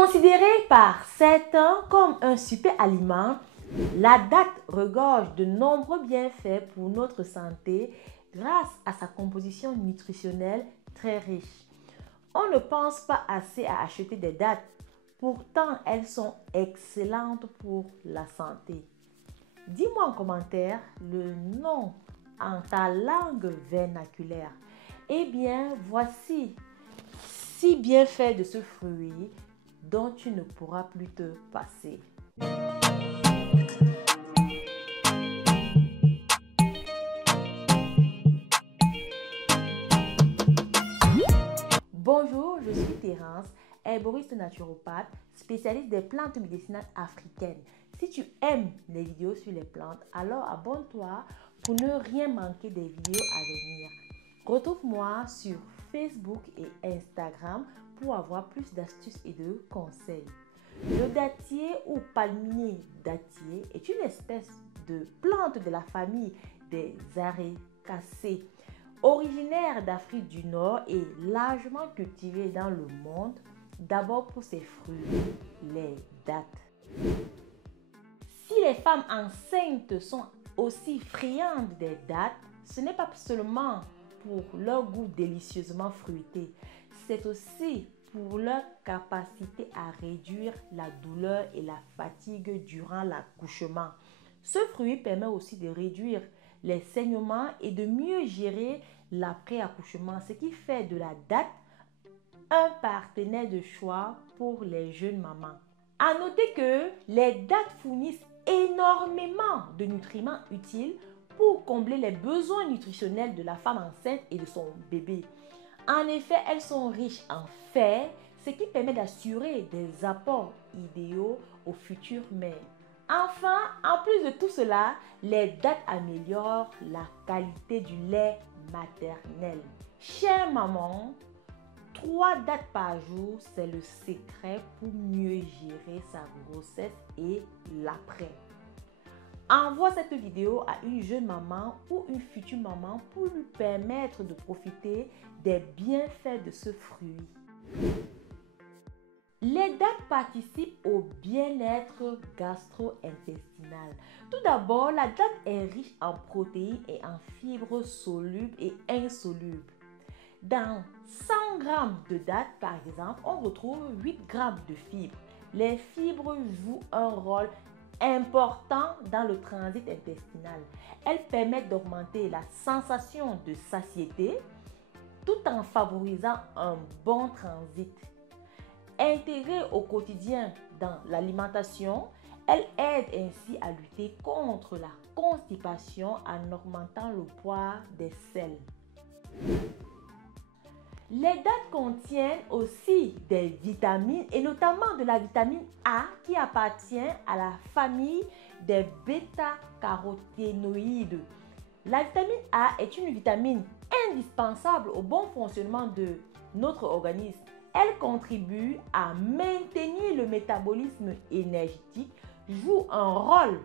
Considérée par certains comme un super aliment, la date regorge de nombreux bienfaits pour notre santé grâce à sa composition nutritionnelle très riche. On ne pense pas assez à acheter des dattes, pourtant elles sont excellentes pour la santé. Dis-moi en commentaire le nom en ta langue vernaculaire. Eh bien, voici 6 bienfaits de ce fruit dont tu ne pourras plus te passer. Bonjour, je suis Thérence, herboriste naturopathe, spécialiste des plantes médicinales africaines. Si tu aimes les vidéos sur les plantes, alors abonne-toi pour ne rien manquer des vidéos à venir. Retrouve-moi sur Facebook et Instagram pour avoir plus d'astuces et de conseils. Le dattier ou palmier dattier est une espèce de plante de la famille des Arecacées. Originaire d'Afrique du Nord et largement cultivée dans le monde, d'abord pour ses fruits, les dattes. Si les femmes enceintes sont aussi friandes des dattes, ce n'est pas seulement pour leur goût délicieusement fruité, c'est aussi pour leur capacité à réduire la douleur et la fatigue durant l'accouchement. Ce fruit permet aussi de réduire les saignements et de mieux gérer l'après-accouchement, ce qui fait de la date un partenaire de choix pour les jeunes mamans. À noter que les dattes fournissent énormément de nutriments utiles pour combler les besoins nutritionnels de la femme enceinte et de son bébé. En effet, elles sont riches en fer, ce qui permet d'assurer des apports idéaux aux futures mères. Enfin, en plus de tout cela, les dattes améliorent la qualité du lait maternel. Chère maman, 3 dattes par jour, c'est le secret pour mieux gérer sa grossesse et l'après. Envoie cette vidéo à une jeune maman ou une future maman pour lui permettre de profiter des bienfaits de ce fruit. Les dattes participent au bien-être gastro-intestinal. Tout d'abord, la date est riche en protéines et en fibres solubles et insolubles. Dans 100 g de dattes, par exemple, on retrouve 8 g de fibres. Les fibres jouent un rôle important dans le transit intestinal. Elles permettent d'augmenter la sensation de satiété tout en favorisant un bon transit. Intégrées au quotidien dans l'alimentation, elles aident ainsi à lutter contre la constipation en augmentant le poids des selles. Les dattes contiennent aussi des vitamines et notamment de la vitamine A qui appartient à la famille des bêta-caroténoïdes. La vitamine A est une vitamine indispensable au bon fonctionnement de notre organisme. Elle contribue à maintenir le métabolisme énergétique, joue un rôle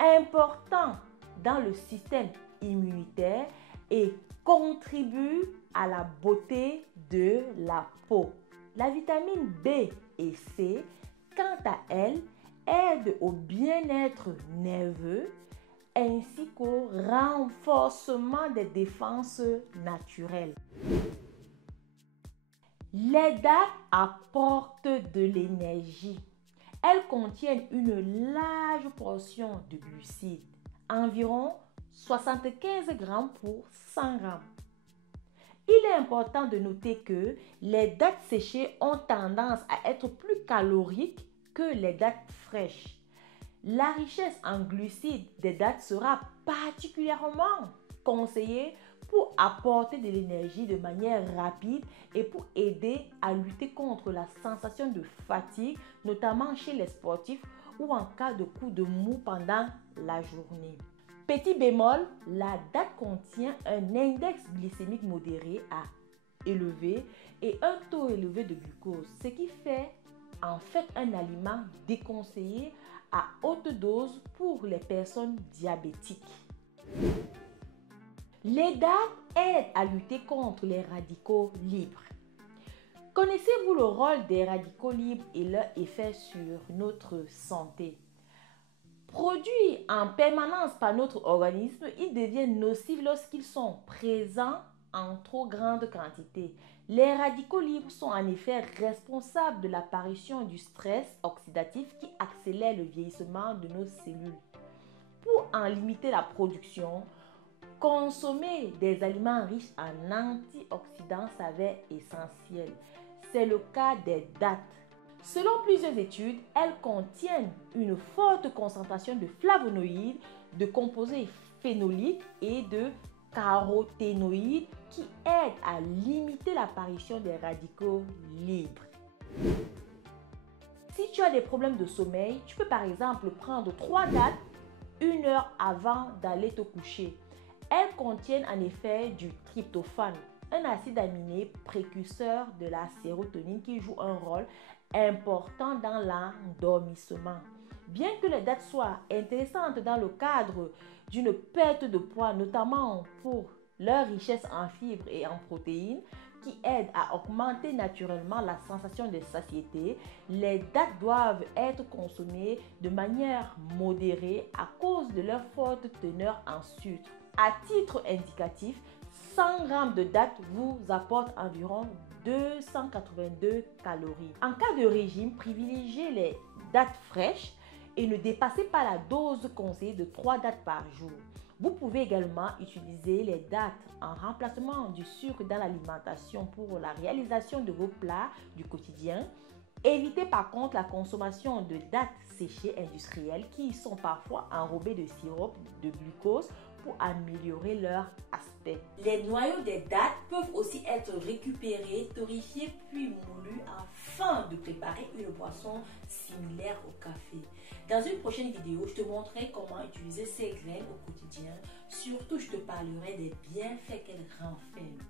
important dans le système immunitaire et contribue à la beauté de la peau. La vitamine B et C, quant à elle, aide au bien-être nerveux ainsi qu'au renforcement des défenses naturelles. Les dattes apportent de l'énergie. Elles contiennent une large portion de glucides, environ 75 g pour 100 g. Il est important de noter que les dattes séchées ont tendance à être plus caloriques que les dattes fraîches. La richesse en glucides des dattes sera particulièrement conseillée pour apporter de l'énergie de manière rapide et pour aider à lutter contre la sensation de fatigue, notamment chez les sportifs ou en cas de coup de mou pendant la journée. Petit bémol, la date contient un index glycémique modéré à élevé et un taux élevé de glucose, ce qui fait en fait un aliment déconseillé à haute dose pour les personnes diabétiques. Les dattes aident à lutter contre les radicaux libres. Connaissez-vous le rôle des radicaux libres et leur effet sur notre santé? Produits en permanence par notre organisme, ils deviennent nocifs lorsqu'ils sont présents en trop grande quantité. Les radicaux libres sont en effet responsables de l'apparition du stress oxydatif qui accélère le vieillissement de nos cellules. Pour en limiter la production, consommer des aliments riches en antioxydants s'avère essentiel. C'est le cas des dattes. Selon plusieurs études, elles contiennent une forte concentration de flavonoïdes, de composés phénoliques et de caroténoïdes qui aident à limiter l'apparition des radicaux libres. Si tu as des problèmes de sommeil, tu peux par exemple prendre 3 dattes 1 heure avant d'aller te coucher. Elles contiennent en effet du tryptophane, un acide aminé précurseur de la sérotonine qui joue un rôle important dans l'endormissement. Bien que les dattes soient intéressantes dans le cadre d'une perte de poids, notamment pour leur richesse en fibres et en protéines, qui aident à augmenter naturellement la sensation de satiété, les dattes doivent être consommées de manière modérée à cause de leur forte teneur en sucre. À titre indicatif, 100 g de dattes vous apportent environ 282 calories. En cas de régime, privilégiez les dattes fraîches et ne dépassez pas la dose conseillée de 3 dattes par jour. Vous pouvez également utiliser les dattes en remplacement du sucre dans l'alimentation pour la réalisation de vos plats du quotidien. Évitez par contre la consommation de dattes séchées industrielles qui sont parfois enrobées de sirop de glucose pour améliorer leur aspect. Les noyaux des dattes peuvent aussi être récupérés, torréfiés puis moulus afin de préparer une boisson similaire au café. Dans une prochaine vidéo, je te montrerai comment utiliser ces graines au quotidien. Surtout, je te parlerai des bienfaits qu'elles renferment.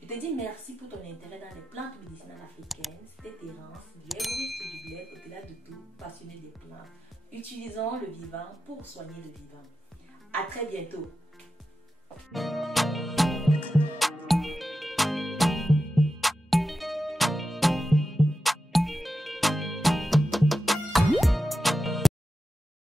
Je te dis merci pour ton intérêt dans les plantes médicinales africaines. C'était Terence, l'herboriste du bled, au-delà de tout, passionné des plantes. Utilisons le vivant pour soigner le vivant. À très bientôt.